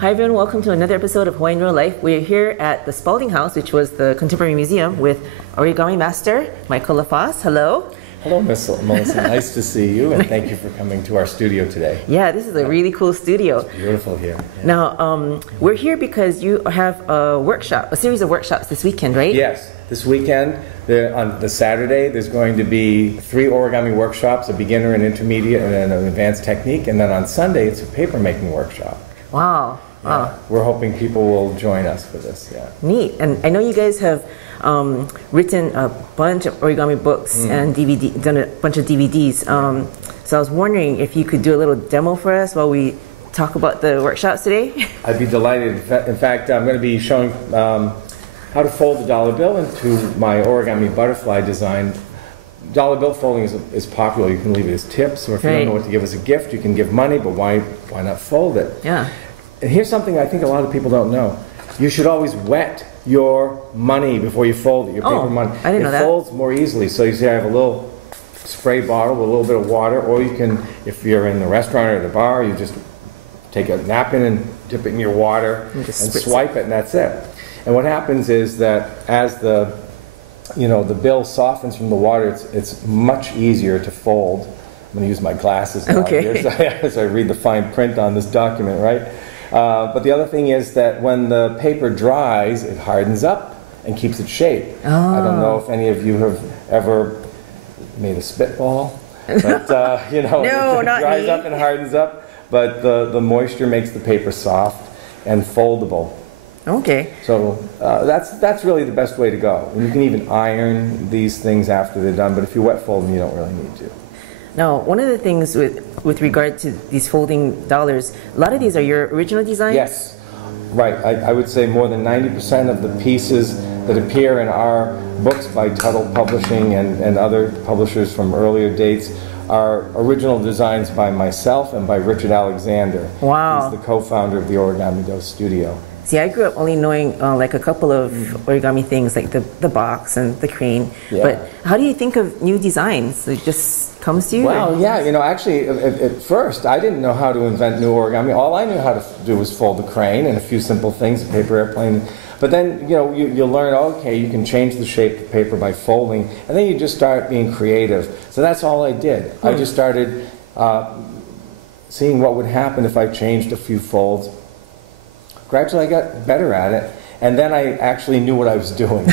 Hi everyone, welcome to another episode of Hawaiian Real Life. We're here at the Spalding House, which was the Contemporary Museum, with Origami Master Michael LaFosse. Hello. Hello, Miss Melissa. Nice to see you, and thank you for coming to our studio today. Yeah, this is a really cool studio. It's beautiful here. Yeah. Now, we're here because you have a workshop, a series of workshops this weekend, right? Yes, this weekend, on the Saturday, there's going to be 3 origami workshops, a beginner, an intermediate, and an advanced technique, and then on Sunday, it's a paper making workshop. Wow. Yeah. Wow. We're hoping people will join us for this, yeah. Neat. And I know you guys have written a bunch of origami books and done a bunch of DVDs. So I was wondering if you could do a little demo for us while we talk about the workshops today. I'd be delighted. In fact, I'm going to be showing how to fold the dollar bill into my origami butterfly design. Dollar bill folding is popular. You can leave it as tips, or if you don't know what to give as a gift, you can give money, but why not fold it? Yeah. And here's something I think a lot of people don't know. You should always wet your money before you fold it, your paper money. I didn't know that. It folds more easily. So you see I have a little spray bottle with a little bit of water, or you can, if you're in the restaurant or the bar, you just take a napkin and dip it in your water and swipe it, and that's it. And what happens is that as the bill softens from the water, it's much easier to fold. I'm going to use my glasses now here, as I read the fine print on this document, right? But the other thing is that when the paper dries, it hardens up and keeps its shape. I don't know if any of you have ever made a spitball, but No, it not dries me. up and hardens up, but the moisture makes the paper soft and foldable. Okay. So that's really the best way to go. And you can even iron these things after they're done, but if you wet fold them, you don't really need to. Now, one of the things with regard to these folding dollars, a lot of these are your original designs? Yes, right. I would say more than 90% of the pieces that appear in our books by Tuttle Publishing and other publishers from earlier dates are original designs by myself and by Richard Alexander. Wow. He's the co-founder of the Origamido studio. See, I grew up only knowing like a couple of origami things, like the box and the crane. Yeah. But how do you think of new designs? It just comes to you? Well, yeah, actually, at first, I didn't know how to invent new origami. All I knew how to do was fold the crane and a few simple things, a paper airplane. But then, you learn, okay, you can change the shape of the paper by folding, and then you just start being creative. So that's all I did. I just started seeing what would happen if I changed a few folds. Gradually, I got better at it, and then I actually knew what I was doing,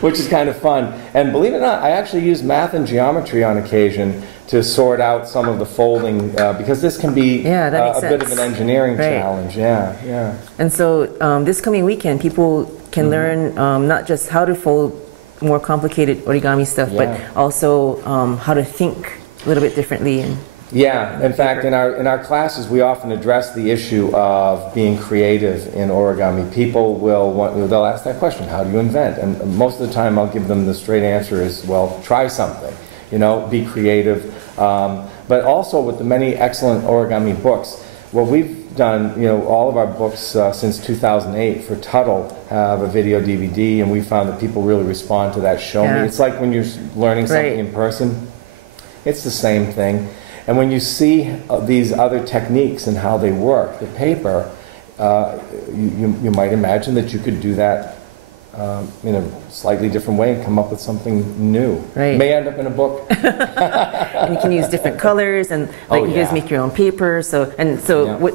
which is kind of fun. And believe it or not, I actually use math and geometry on occasion to sort out some of the folding, because this can be a bit of an engineering challenge. Yeah. And so this coming weekend, people can learn not just how to fold more complicated origami stuff, but also how to think a little bit differently. Yeah, in fact, in our classes, we often address the issue of being creative in origami. People they'll ask that question, how do you invent? And most of the time, I'll give them the straight answer is, well, try something, be creative. But also with the many excellent origami books, what we've done, all of our books since 2008 for Tuttle have a video DVD, and we found that people really respond to that show me. It's like when you're learning something in person, it's the same thing. And when you see these other techniques and how they work, the paper, you might imagine that you could do that in a slightly different way and come up with something new. Right. It may end up in a book. And you can use different colors, and you guys make your own paper. So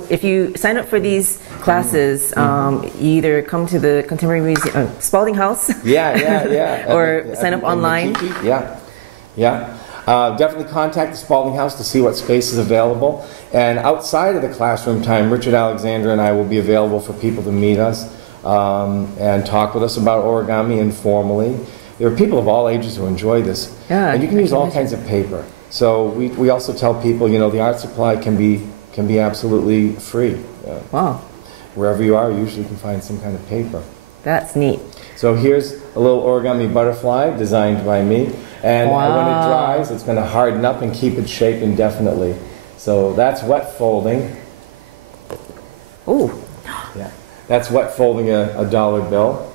if you sign up for these classes, you either come to the Contemporary Museum, Spalding House, or sign up online. Yeah. Definitely contact the Spalding House to see what space is available. And outside of the classroom time, Richard Alexander and I will be available for people to meet us and talk with us about origami informally. There are people of all ages who enjoy this. Yeah, and you can use all kinds of paper. So we also tell people, the art supply can be absolutely free. Wow. Wherever you are, usually you can find some kind of paper. That's neat. So here's a little origami butterfly designed by me. And when it dries, it's going to harden up and keep its shape indefinitely. So that's wet folding. Ooh. Yeah. That's wet folding a dollar bill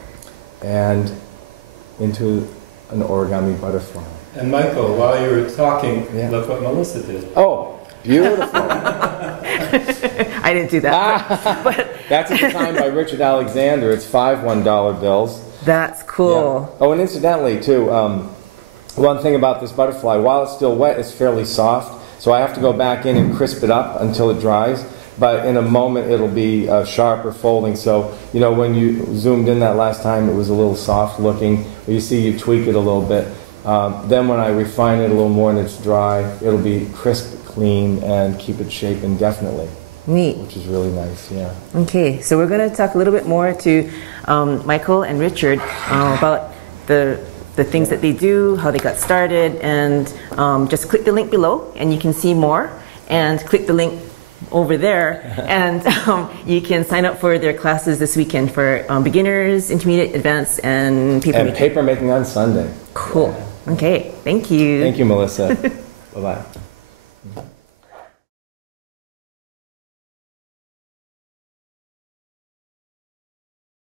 and into an origami butterfly. And Michael, while you were talking, look what Melissa did. Oh, Beautiful. I didn't do that. But That's a design by Richard Alexander. It's 5 $1 bills. That's cool. Yeah. Oh, and incidentally, too, one thing about this butterfly, while it's still wet, it's fairly soft. So I have to go back in and crisp it up until it dries. But in a moment, it'll be sharper folding. So, you know, when you zoomed in that last time, it was a little soft looking. You see you tweak it a little bit. Then when I refine it a little more and it's dry, it'll be crisp, clean, and keep its shape indefinitely. Neat. Which is really nice, yeah. Okay, so we're going to talk a little bit more to Michael and Richard about the things that they do, how they got started, and just click the link below and you can see more, and click the link over there and you can sign up for their classes this weekend for beginners, intermediate, advanced, and paper making. Paper making on Sunday. Cool. Yeah. Okay, thank you. Thank you, Melissa. Bye-bye.